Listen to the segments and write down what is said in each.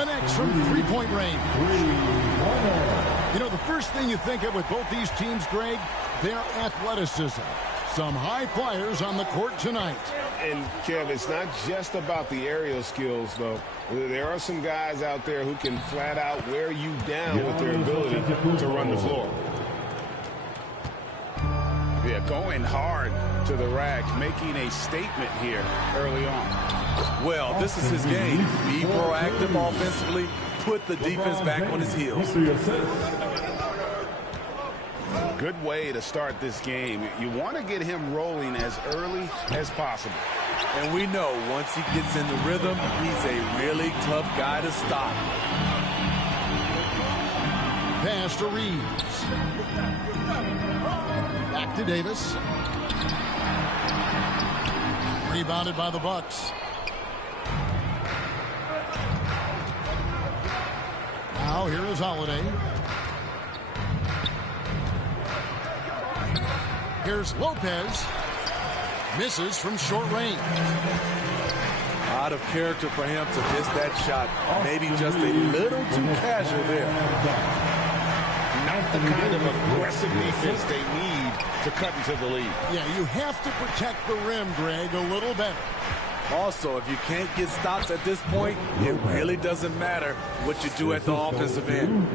Connects from three-point range. You know, the first thing you think of with both these teams, Greg, their athleticism. Some high flyers on the court tonight. And, Kev, it's not just about the aerial skills, though. There are some guys out there who can flat out wear you down with their ability to run the floor. Yeah, going hard to the rack, making a statement here early on. Well, this is his game. Be proactive offensively, put the defense back on his heels. Good way to start this game. You want to get him rolling as early as possible. And we know once he gets in the rhythm, he's a really tough guy to stop. Pass to Reeves. Back to Davis. Rebounded by the Bucks. Now here is Holiday. Here's Lopez. Misses from short range. Out of character for him to miss that shot. Maybe just a little too casual there. Not the kind of aggressive defense they need to cut into the lead. Yeah, you have to protect the rim, Greg, a little better. Also, if you can't get stops at this point, it really doesn't matter what you do at the offensive end.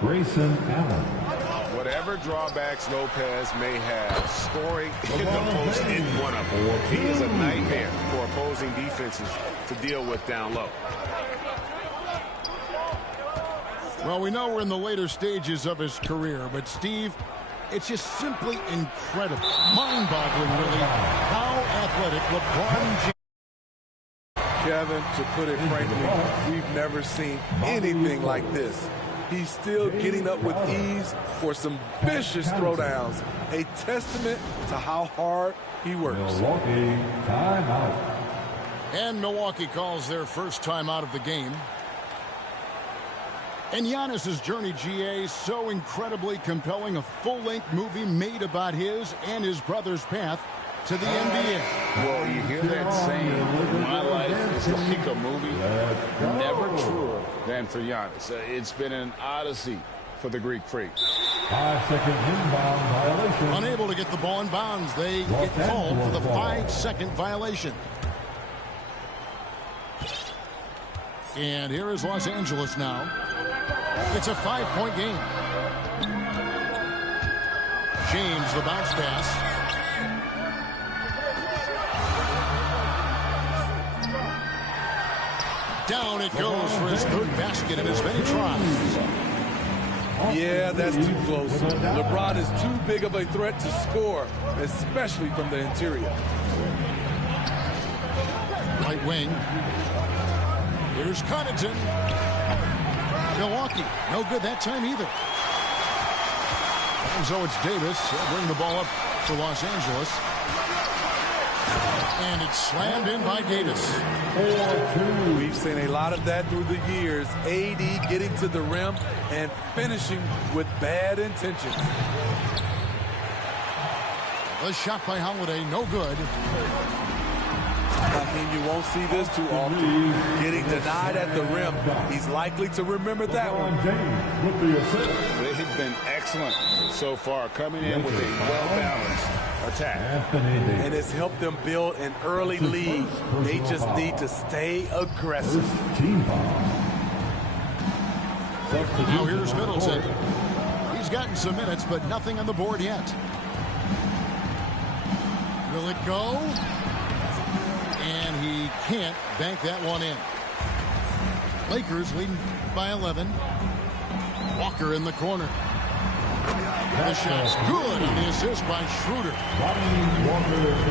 Grayson Allen. Whatever drawbacks Lopez may have, scoring in the post is one of them. He is a nightmare for opposing defenses to deal with down low. Well, we know we're in the later stages of his career, but Steve, it's just simply incredible, mind-boggling, really, how athletic LeBron James. Kevin, to put it frankly, we've never seen anything like this. He's still getting up with ease for some vicious throwdowns. A testament to how hard he works. Milwaukee, timeout. And Milwaukee calls their first timeout of the game. And Giannis's journey, GA, so incredibly compelling. A full-length movie made about his and his brother's path to the NBA. Well, you hear that saying, my life is like a movie, never truer than for Giannis. It's been an odyssey for the Greek freak. 5-second inbound violation. Unable to get the ball in bounds. They get called for the 5-second violation. And here is Los Angeles now. It's a 5-point game. James, the bounce pass. Down it goes for his third basket in as many tries. Yeah, that's too close. LeBron is too big of a threat to score, especially from the interior. Right wing. Here's Connaughton. Milwaukee, no good that time either. And so it's Davis. He'll bring the ball up for Los Angeles. And it's slammed in by Davis. 4-2. We've seen a lot of that through the years. AD getting to the rim and finishing with bad intentions. The shot by Holiday, no good. I mean, you won't see this too often. Getting denied at the rim. He's likely to remember that one. They've been excellent so far, coming in with a well-balanced attack. And it's helped them build an early lead. They just need to stay aggressive. Now here's Middleton. He's gotten some minutes, but nothing on the board yet. Will it go? And he can't bank that one in. Lakers leading by 11. Walker in the corner. The shot's good on the assist by Schroeder.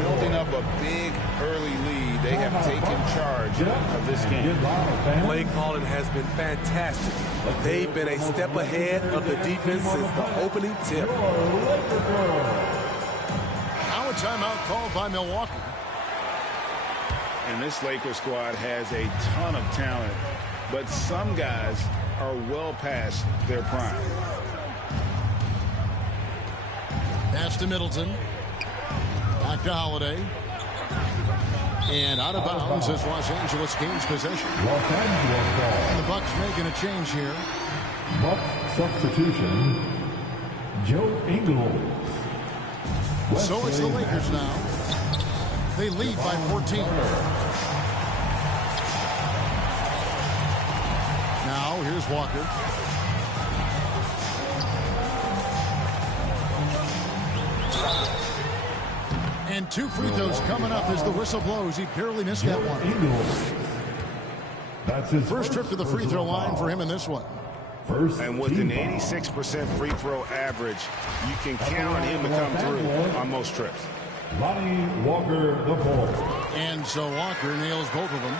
Building up a big early lead. They have taken charge of this game. Play calling has been fantastic. They've been a step ahead of the defense since the opening tip. Now a timeout called by Milwaukee. And this Lakers squad has a ton of talent, but some guys are well past their prime. Pass to Middleton. Back to Holiday. And out of bounds as Los Angeles gains possession. Los Angeles ball. And the Bucks making a change here. Bucks substitution, Joe Ingles. So it's the Lakers now. They lead by 14. Now here's Walker. And 2 free throws coming up as the whistle blows. He barely missed that one. That's his First trip to the free throw line for him in this one. And with an 86% free throw average, you can count on him to come through on most trips. Lonnie Walker, the fourth. And so Walker nails both of them.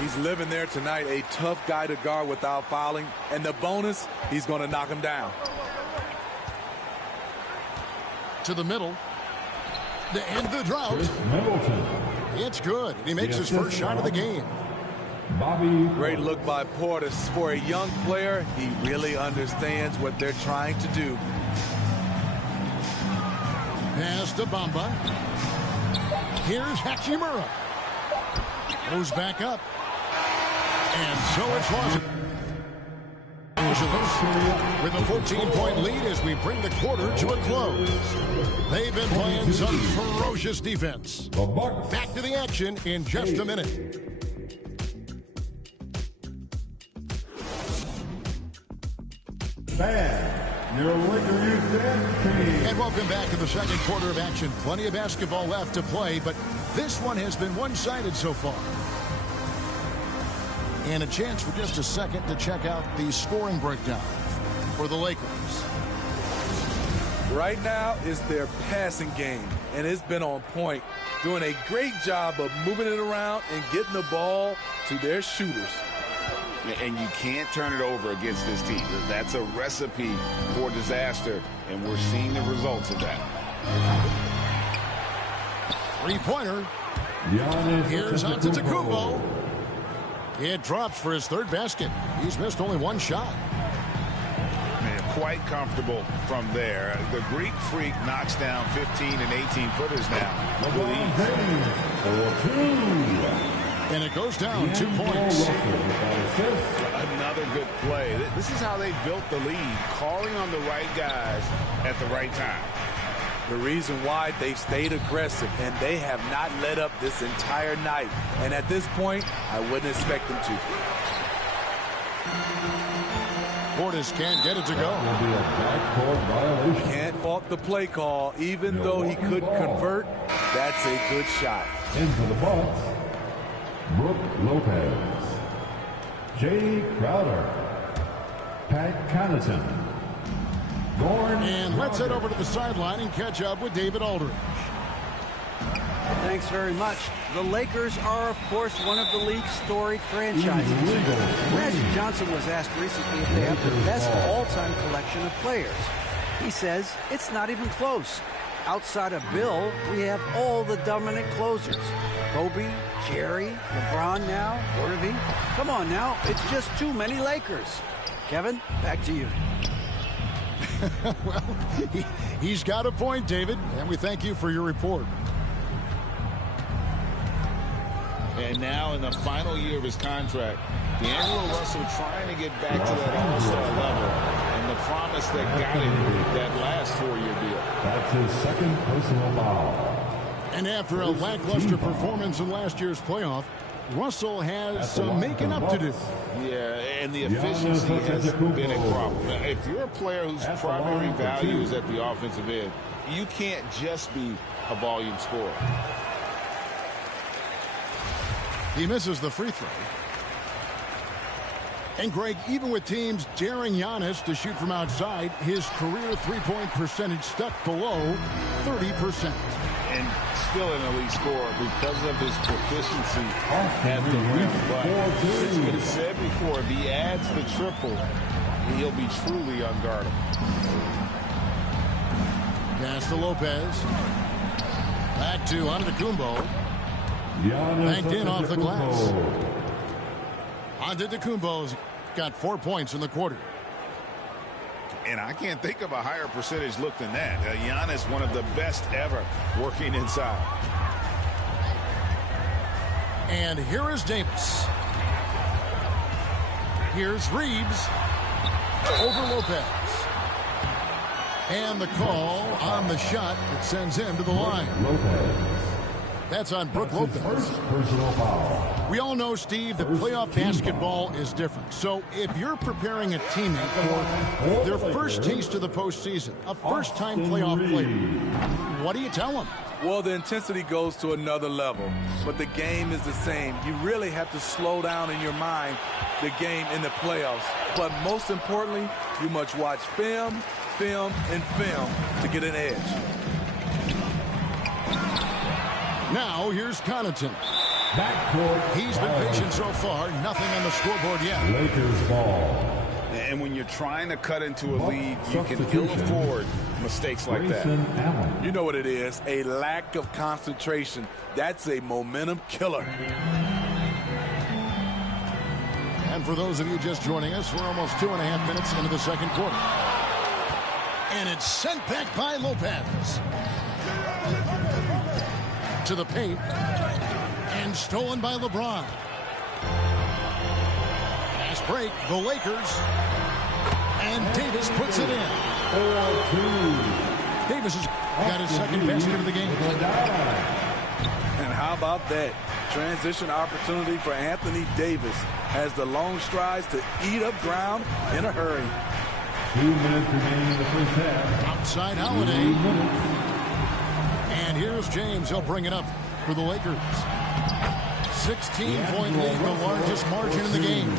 He's living there tonight, a tough guy to guard without fouling. And the bonus, he's going to knock him down. To the middle. To end the drought. Middleton. It's good. He makes his first shot of the game. Bobby. Great look by Portis. For a young player, he really understands what they're trying to do. Pass to Bamba. Here's Hachimura. Goes back up. And so it's Los Angeles with a 14-point lead as we bring the quarter to a close. They've been playing some ferocious defense. Back to the action in just a minute. Your Laker Youth Dance Team. And welcome back to the second quarter of action. Plenty of basketball left to play, but this one has been one-sided so far. And a chance for just a second to check out the scoring breakdown for the Lakers. Right now is their passing game, and it's been on point, doing a great job of moving it around and getting the ball to their shooters. And you can't turn it over against this team. That's a recipe for disaster, and we're seeing the results of that. Three-pointer. Here's Antetokounmpo. It drops for his third basket. He's missed only one shot. Man, quite comfortable from there. The Greek Freak knocks down 15 and 18-footers now. And it goes down 2 points. Another good play. This is how they built the lead, calling on the right guys at the right time. The reason why they've stayed aggressive, and they have not let up this entire night. And at this point, I wouldn't expect them to. Portis can't get it to go. Can't fault the play call. Even though he couldn't convert, that's a good shot. Into the box, Brooke Lopez, Jay Crowder, Pat Connaughton. And let's head over to the sideline and catch up with David Aldridge. Thanks very much. The Lakers are, of course, one of the league's storied franchises. Magic Johnson was asked recently if they have the best all-time collection of players. He says it's not even close. Outside of Bill, we have all the dominant closers. Kobe, Jerry, LeBron now, Worthy. Come on now, it's just too many Lakers. Kevin, back to you. Well, he's got a point, David, and we thank you for your report. And now in the final year of his contract, D'Angelo Russell trying to get back to that all-star level, and the promise that got him that last 4-year deal. That's his second personal foul. And after a lackluster performance in last year's playoff, Russell has some making up to do. Yeah, and the efficiency has been a problem. Now, if you're a player whose primary value is at the offensive end, you can't just be a volume scorer. He misses the free throw. And, Greg, even with teams daring Giannis to shoot from outside, his career three-point percentage stuck below 30%. And still an elite scorer because of his proficiency at the rim. But it's been said before, if he adds the triple, he'll be truly unguardable. Pass to Lopez. Back to Antetokounmpo. Banked in off the glass. Antetokounmpo's got 4 points in the quarter. And I can't think of a higher percentage look than that. Giannis, one of the best ever working inside. And here is Davis. Here's Reeves over Lopez. And the call on the shot that sends him to the line. That's on Brook Lopez. First personal foul. We all know, Steve, that playoff basketball is different. So if you're preparing a teammate for their first taste of the postseason, a first-time playoff player, what do you tell them? Well, the intensity goes to another level, but the game is the same. You really have to slow down in your mind the game in the playoffs. But most importantly, you must watch film, and film to get an edge. Now, here's Connaughton. Backcourt. He's been patient so far. Nothing on the scoreboard yet. Lakers ball. And when you're trying to cut into a lead, you can ill afford mistakes like that. You know what it is, a lack of concentration. That's a momentum killer. And for those of you just joining us, we're almost 2.5 minutes into the second quarter. And it's sent back by Lopez. To the paint. And stolen by LeBron. Fast break, the Lakers. And Davis puts it in. 4-2. Davis has got his second basket of the game. And how about that? Transition opportunity for Anthony Davis has the long strides to eat up ground in a hurry. 2 minutes remaining in the first half. Outside Holiday. And here's James. He'll bring it up for the Lakers. 16-point lead, the largest margin in the game.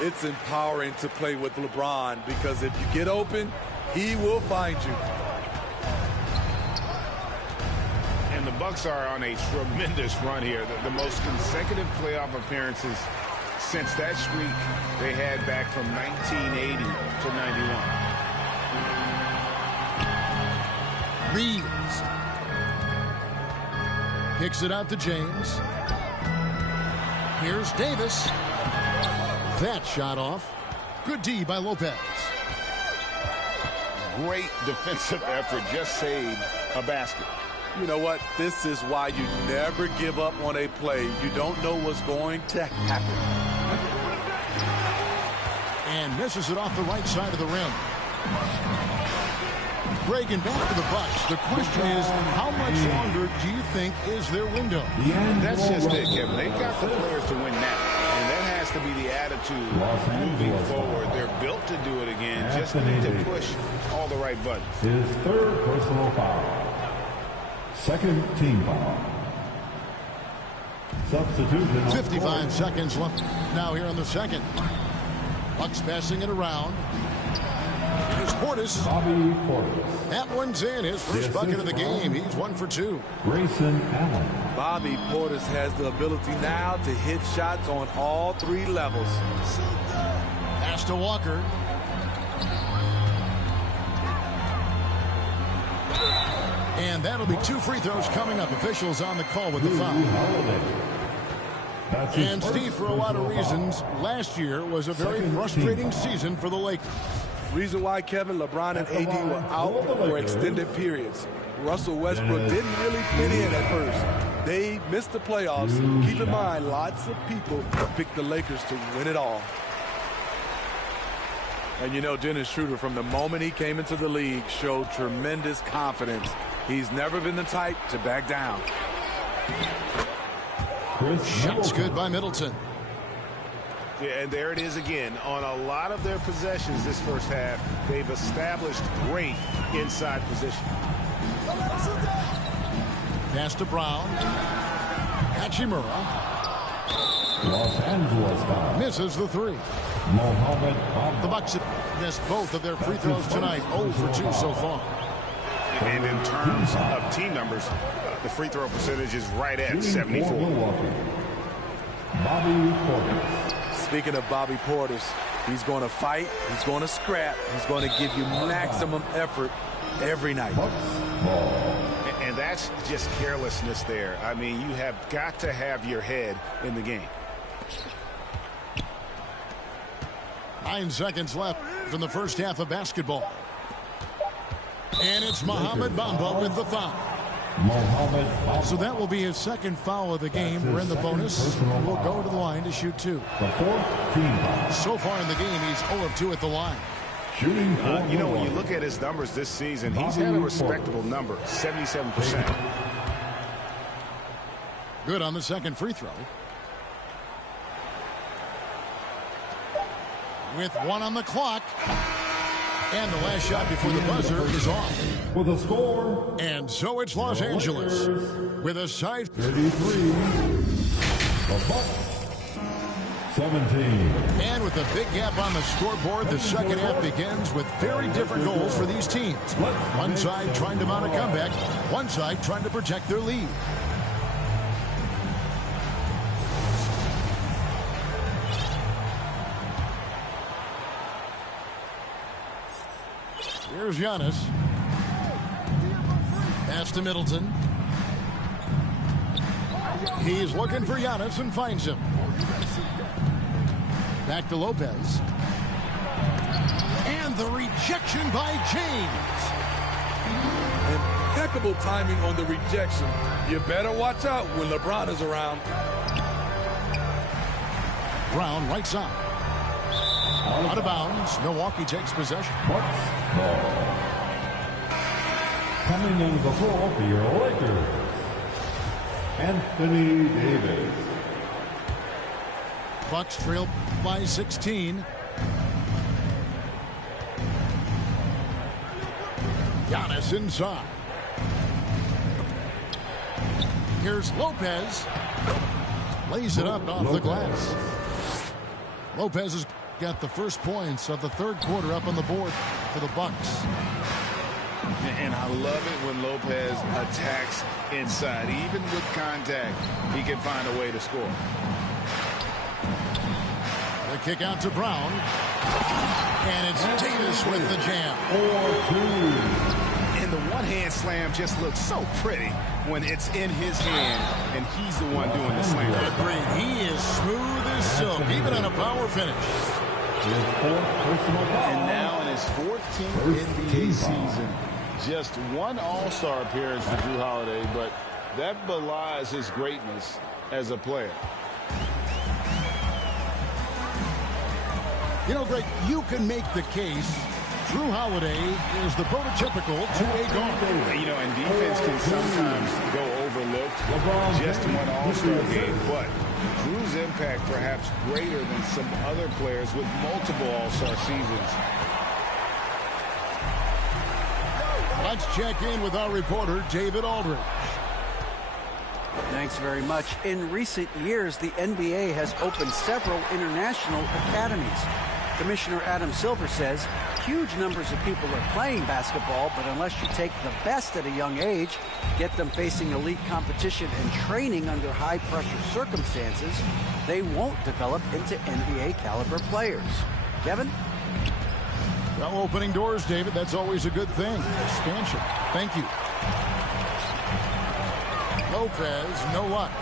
It's empowering to play with LeBron because if you get open, he will find you. And the Bucks are on a tremendous run here. The most consecutive playoff appearances since that streak they had back from 1980 to 91. Reeves. Kicks it out to James. Here's Davis. That shot off. Good D by Lopez. Great defensive effort, just saved a basket. You know what? This is why you never give up on a play. You don't know what's going to happen. And misses it off the right side of the rim. Reagan back to the Bucks. The question is, how much longer do you think is their window? That's just it, Kevin. They've got the players to win now. And that has to be the attitude moving forward. They're built to do it again. Just need to push all the right buttons. His third personal foul. Second team foul. Substitution. 55 seconds left now here in the second. Bucks passing it around. Here's Portis. Bobby Portis. That one's in. His first bucket of the game. He's 1 for 2. Grayson Allen. Bobby Portis has the ability now to hit shots on all 3 levels. Pass to Walker. And that'll be 2 free throws coming up. Officials on the call with the foul. And Steve, for a lot of reasons, last year was a very frustrating season for the Lakers. Reason why, Kevin, LeBron and AD were out for extended periods. Russell Westbrook didn't really fit in at first. They missed the playoffs. Keep in mind, lots of people picked the Lakers to win it all. And you know, Dennis Schroeder, from the moment he came into the league, showed tremendous confidence. He's never been the type to back down. Shots good by Middleton. Yeah, and there it is again. On a lot of their possessions this first half, they've established great inside position. Pass to Brown. Hachimura. Los Angeles foul. Misses the three. The Bucks have missed both of their free throws tonight. 0 for 2 so far. And in terms of team numbers, the free throw percentage is right at 74. Bobby Portis. Speaking of Bobby Portis, he's going to fight, he's going to scrap, he's going to give you maximum effort every night. And that's just carelessness there. I mean, you have got to have your head in the game. 9 seconds left from the first half of basketball. And it's Mohamed Bamba with the foul. So that will be his second foul of the game. We're in the bonus. We'll go to the line to shoot 2. The fourth team foul. So far in the game, he's 0 of 2 at the line. Shooting for You know, when you look at his numbers this season, he's had a respectable number, 77%. Good on the second free throw. With 1 on the clock. And the last shot before the buzzer is off. with a score. And so it's Los Angeles with a side 33. The Bucks 17. And with a big gap on the scoreboard, the second half begins with very different goals for these teams. One side trying to mount a comeback, one side trying to protect their lead. Here's Giannis. Pass to Middleton. He's looking for Giannis and finds him. Back to Lopez. And the rejection by James. Impeccable timing on the rejection. You better watch out when LeBron is around. Brown right side. Out of bounds. Milwaukee takes possession. Bucks ball. Coming into the floor for your Lakers, Anthony Davis. Bucks trail by 16. Giannis inside. Here's Lopez. Lays it up off the glass. Lopez has got the first points of the third quarter up on the board for the Bucks. And I love it when Lopez attacks inside. Even with contact, he can find a way to score. The kick out to Brown. And it's Davis with the jam. 4-2. And the one-hand slam just looks so pretty when it's in his hand and he's the one doing the slam. Agreed. He is smooth as silk, even on a power finish. His fourth personal foul. And now in his 14th NBA season, just one All-Star appearance for Drew Holiday, but that belies his greatness as a player. You know, Greg, you can make the case Drew Holiday is the prototypical two-way guard. You know, and defense can sometimes go overlooked. Just one All-Star game, but Drew's impact perhaps greater than some other players with multiple All-Star seasons. Let's check in with our reporter, David Aldridge. Thanks very much. In recent years, the NBA has opened several international academies. Commissioner Adam Silver says huge numbers of people are playing basketball, but unless you take the best at a young age, get them facing elite competition and training under high-pressure circumstances, they won't develop into NBA-caliber players. Kevin? Well, opening doors, David, that's always a good thing. Expansion. Thank you. Lopez, no luck.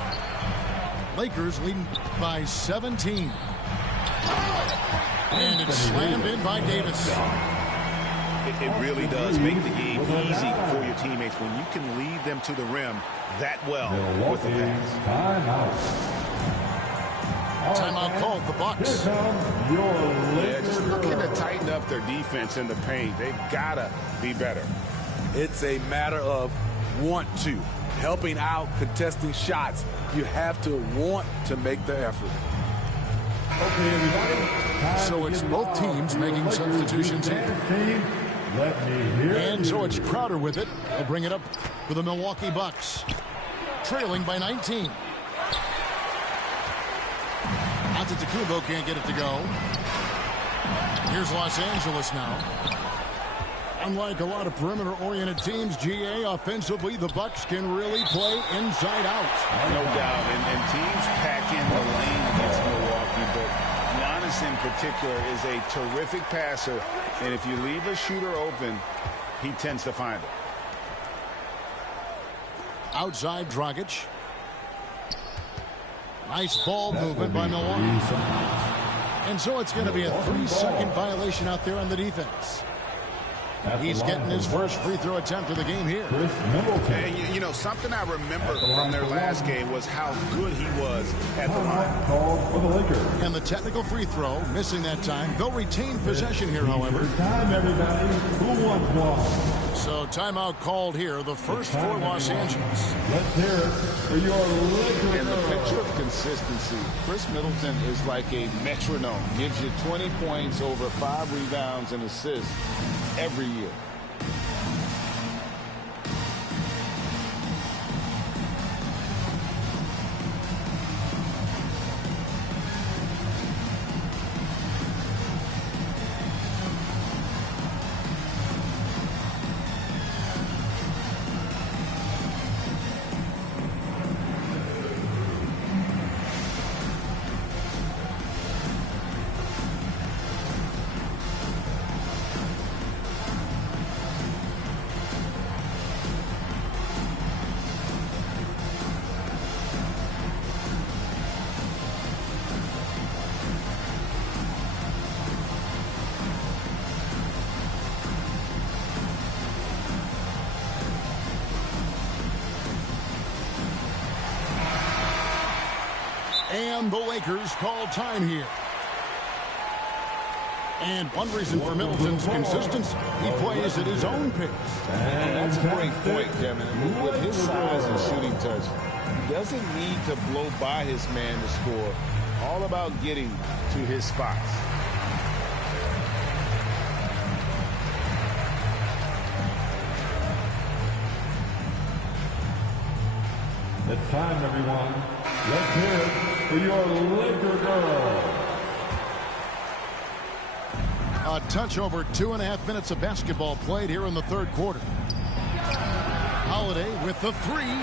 Lakers leading by 17. And it's slammed in by Davis. It really does make the game easy for your teammates when you can lead them to the rim that well with the pass. Timeout called the Bucks. Yeah, just looking to tighten up their defense in the paint. They've got to be better. It's a matter of want to. helping out, contesting shots. You have to want to make the effort. Okay, everybody. So it's both teams making substitutions here. Let me hear And so it's Crowder with it. They'll bring it up for the Milwaukee Bucks. Trailing by 19. Antetokounmpo can't get it to go. Here's Los Angeles now. Unlike a lot of perimeter-oriented teams, GA, offensively, the Bucks can really play inside out. No doubt. And teams pack in the lane against Milwaukee, but Giannis in particular is a terrific passer, and if you leave a shooter open, he tends to find it. Outside Dragic. Nice ball movement by Milwaukee. And so it's going to be a 3-second violation out there on the defense. He's getting his first free throw attempt of the game here. And you know, something I remember from their last game was how good he was at the line. And the technical free throw, missing that time. They'll retain possession here, however. Time, everybody. Who wants one? So timeout called here, the first for Los Angeles. Let's hear it for your Lakers. And the picture of consistency, Chris Middleton is like a metronome. Gives you 20 points, over 5 rebounds and assists every year. And the Lakers call time here. And one reason for Middleton's consistency, he plays at his own pace. And that's a great point, Kevin. With his size and shooting touch, he doesn't need to blow by his man to score. All about getting to his spots. It's time, everyone. Let's hear it for your Laker girl. A touch over 2.5 minutes of basketball played here in the third quarter. Holiday with the three.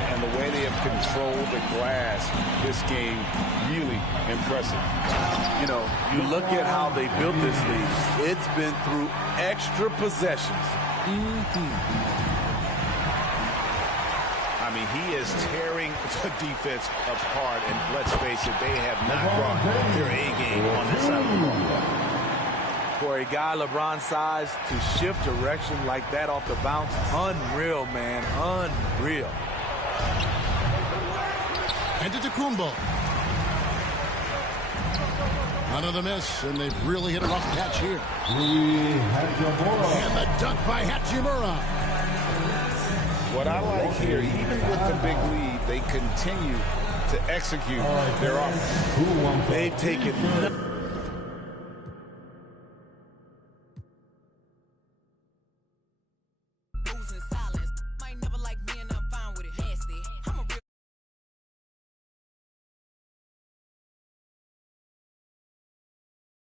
And the way they have controlled the glass this game, really impressive. You know, you look at how they built this league. It's been through extra possessions. I mean, he is tearing the defense apart, and let's face it, they have not brought their A-game on this side of the ball. For a guy LeBron's size to shift direction like that off the bounce, unreal, man, unreal. Antetokounmpo. Another miss, and they've really hit a rough patch here. And the dunk by Hachimura. What I like here, even with the big lead, they continue to execute their offense. They've taken